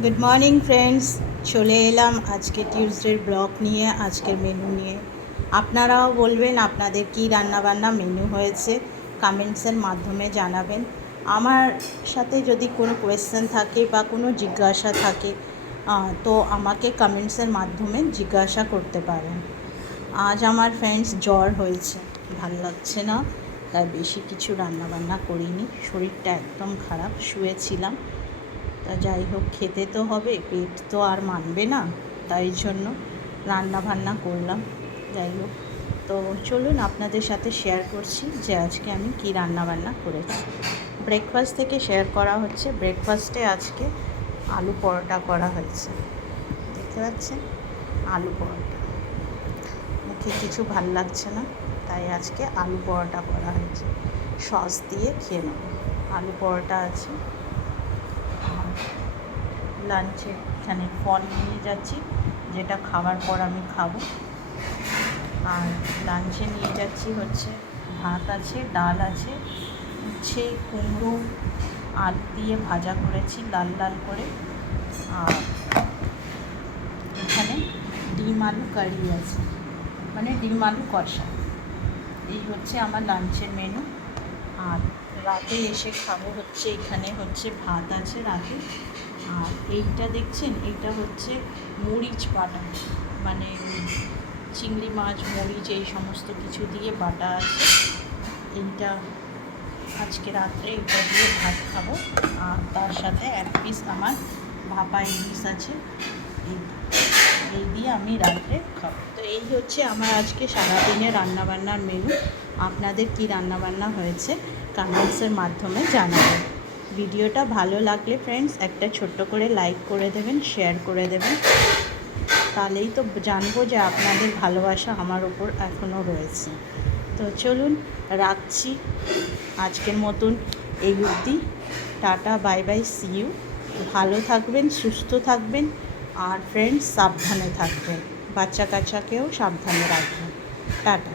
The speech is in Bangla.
গুড মর্নিং ফ্রেন্ডস, চলে এলাম আজকে টিউসডের ব্লগ নিয়ে, আজকের মেনু নিয়ে। আপনারাও বলবেন আপনাদের কী রান্নাবান্না মেনু হয়েছে, কমেন্টসের মাধ্যমে জানাবেন। আমার সাথে যদি কোনো কোয়েশ্চেন থাকে বা কোনো জিজ্ঞাসা থাকে তো আমাকে কমেন্টসের মাধ্যমে জিজ্ঞাসা করতে পারেন। আজ আমার ফ্রেন্ডস জ্বর হয়েছে, ভাল লাগছে না, তাই বেশি কিছু রান্নাবান্না করিনি। শরীরটা একদম খারাপ, শুয়েছিলাম। তা যাই হোক, খেতে তো হবে, পেট তো আর মানবে না, তাই জন্য রান্না বান্না করলাম। যাই হোক, তো চলুন আপনাদের সাথে শেয়ার করছি যে আজকে আমি কী রান্নাবান্না করেছি। ব্রেকফাস্ট থেকে শেয়ার করা হচ্ছে। ব্রেকফাস্টে আজকে আলু পরোটা করা হয়েছে, দেখতে পাচ্ছেন, আলু পরোটা। মুখে কিছু ভাল লাগছে না, তাই আজকে আলু পরোটা করা হয়েছে। সস দিয়ে খেয়ে নেব। আলু পরোটা আছে। লাঞ্চে এখানে ফল নিয়ে যাচ্ছি, যেটা খাওয়ার পর আমি খাবো। আর লাঞ্চে নিয়ে যাচ্ছি হচ্ছে ভাত আছে, ডাল আছে, উচ্ছে কুমড়ো আলু দিয়ে ভাজা করেছি লাল লাল করে। আর এখানে ডিম আলু কারি আছে, মানে ডিম আলু কষা। এই হচ্ছে আমার লাঞ্চের মেনু। আর রাতে এসে খাবো হচ্ছে, এখানে হচ্ছে ভাত আছে রাতে। আর এইটা দেখছেন, এইটা হচ্ছে মরিচ বাটা, মানে চিংড়ি মাছ মরিচ এই সমস্ত কিছু দিয়ে বাটা আছে। এইটা আজকে রাত্রে এটা দিয়ে ভাত খাবো। আর তার সাথে এক পিস আমার ভাপা ইলিশ আছে, এই দিয়ে আমি রাত্রে খাবো। তো এই হচ্ছে আমার আজকে সারাদিনের রান্নাবান্নার মেনু। আপনাদের কি রান্নাবান্না হয়েছে কমেন্টসের মাধ্যমে জানাবেন। ভিডিওটা ভালো লাগলে ফ্রেন্ডস একটা ছোট্ট করে লাইক করে দেবেন, শেয়ার করে দেবেন, তাহলেই তো জানবো যে আপনাদের ভালোবাসা আমার ওপর এখনও রয়েছে। তো চলুন রাখছি আজকের মতন এই অবধি। Tata, bye bye, see you. ভালো থাকবেন, সুস্থ থাকবেন, আর ফ্রেন্ডস সাবধানে থাকবেন, বাচ্চা কাচ্চাকেও সাবধানে রাখবেন। টাটা।